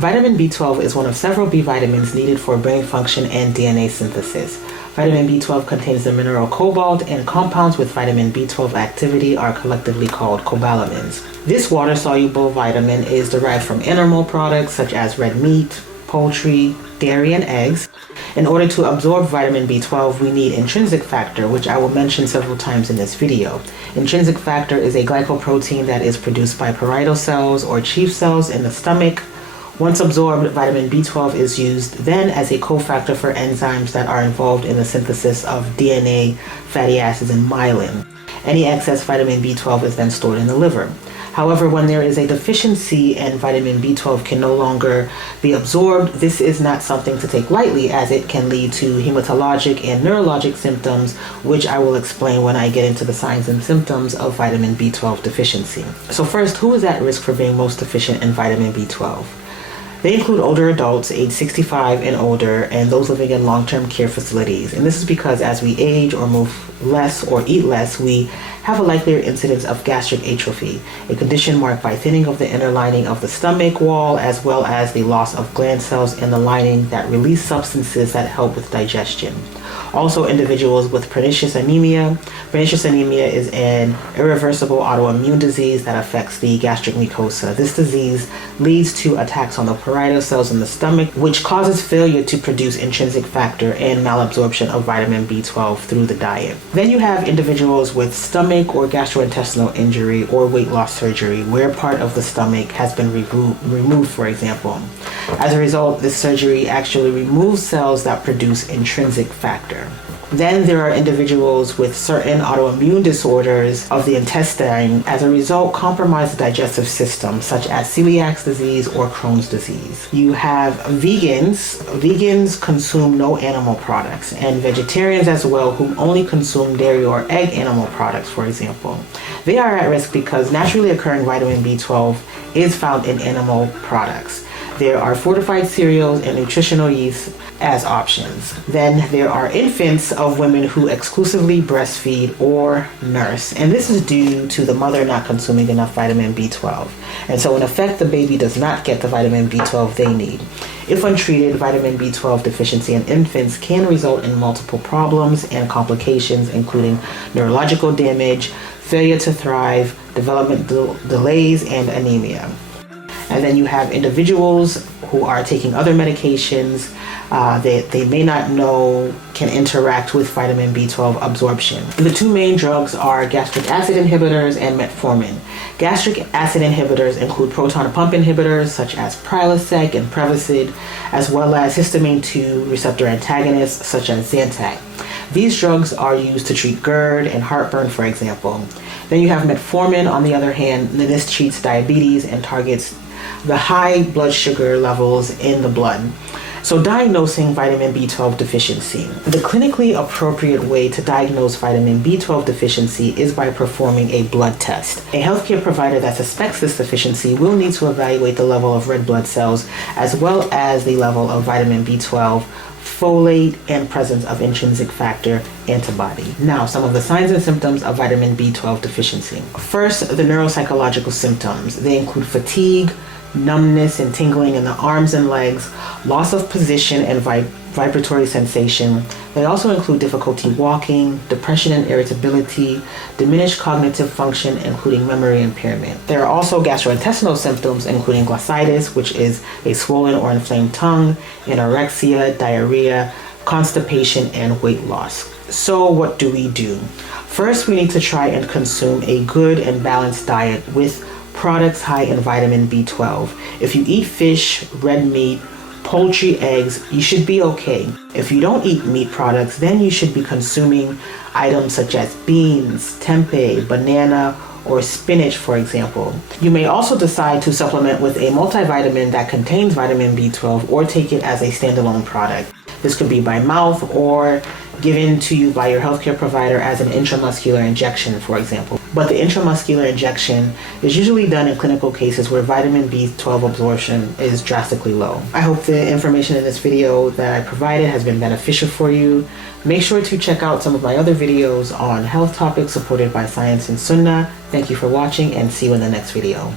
Vitamin B12 is one of several B vitamins needed for brain function and DNA synthesis. Vitamin B12 contains the mineral cobalt, and compounds with vitamin B12 activity are collectively called cobalamins. This water-soluble vitamin is derived from animal products such as red meat, poultry, dairy, and eggs. In order to absorb vitamin B12, we need intrinsic factor, which I will mention several times in this video. Intrinsic factor is a glycoprotein that is produced by parietal cells or chief cells in the stomach. Once absorbed, vitamin B12 is used then as a cofactor for enzymes that are involved in the synthesis of DNA, fatty acids, and myelin. Any excess vitamin B12 is then stored in the liver. However, when there is a deficiency and vitamin B12 can no longer be absorbed, this is not something to take lightly, as it can lead to hematologic and neurologic symptoms, which I will explain when I get into the signs and symptoms of vitamin B12 deficiency. So first, who is at risk for being most deficient in vitamin B12? They include older adults aged 65 and older, and those living in long-term care facilities. And this is because as we age or move less or eat less, we have a likelier incidence of gastric atrophy, a condition marked by thinning of the inner lining of the stomach wall, as well as the loss of gland cells in the lining that release substances that help with digestion. Also, individuals with pernicious anemia. Pernicious anemia is an irreversible autoimmune disease that affects the gastric mucosa. This disease leads to attacks on the parietal cells in the stomach, which causes failure to produce intrinsic factor and malabsorption of vitamin B12 through the diet. Then you have individuals with stomach or gastrointestinal injury or weight loss surgery, where part of the stomach has been removed, for example. As a result, this surgery actually removes cells that produce intrinsic factor. Then there are individuals with certain autoimmune disorders of the intestine, as a result compromise the digestive system, such as celiac disease or Crohn's disease. You have vegans. Vegans consume no animal products, and vegetarians as well, who only consume dairy or egg animal products, for example. They are at risk because naturally occurring vitamin B12 is found in animal products. There are fortified cereals and nutritional yeast as options. Then there are infants of women who exclusively breastfeed or nurse, and this is due to the mother not consuming enough vitamin B12. And so in effect, the baby does not get the vitamin B12 they need. If untreated, vitamin B12 deficiency in infants can result in multiple problems and complications, including neurological damage, failure to thrive, developmental delays, and anemia. And then you have individuals who are taking other medications that they may not know can interact with vitamin B12 absorption. The two main drugs are gastric acid inhibitors and metformin. Gastric acid inhibitors include proton pump inhibitors such as Prilosec and Prevacid, as well as histamine 2 receptor antagonists such as Zantac. These drugs are used to treat GERD and heartburn, for example. Then you have metformin, on the other hand. This treats diabetes and targets the high blood sugar levels in the blood. So diagnosing vitamin B12 deficiency. The clinically appropriate way to diagnose vitamin B12 deficiency is by performing a blood test. A healthcare provider that suspects this deficiency will need to evaluate the level of red blood cells, as well as the level of vitamin B12, folate, and presence of intrinsic factor antibody. Now, some of the signs and symptoms of vitamin B12 deficiency. First, the neuropsychological symptoms. They include fatigue, numbness and tingling in the arms and legs, loss of position and vibratory sensation. They also include difficulty walking, depression and irritability, diminished cognitive function, including memory impairment. There are also gastrointestinal symptoms, including glossitis, which is a swollen or inflamed tongue, anorexia, diarrhea, constipation, and weight loss. So what do we do? First, we need to try and consume a good and balanced diet with products high in vitamin B12. If you eat fish, red meat, poultry, eggs, you should be okay. If you don't eat meat products, then you should be consuming items such as beans, tempeh, banana, or spinach, for example. You may also decide to supplement with a multivitamin that contains vitamin B12 or take it as a standalone product. This could be by mouth or given to you by your healthcare provider as an intramuscular injection, for example. But the intramuscular injection is usually done in clinical cases where vitamin B12 absorption is drastically low. I hope the information in this video that I provided has been beneficial for you. Make sure to check out some of my other videos on health topics supported by science and sunnah. Thank you for watching, and see you in the next video.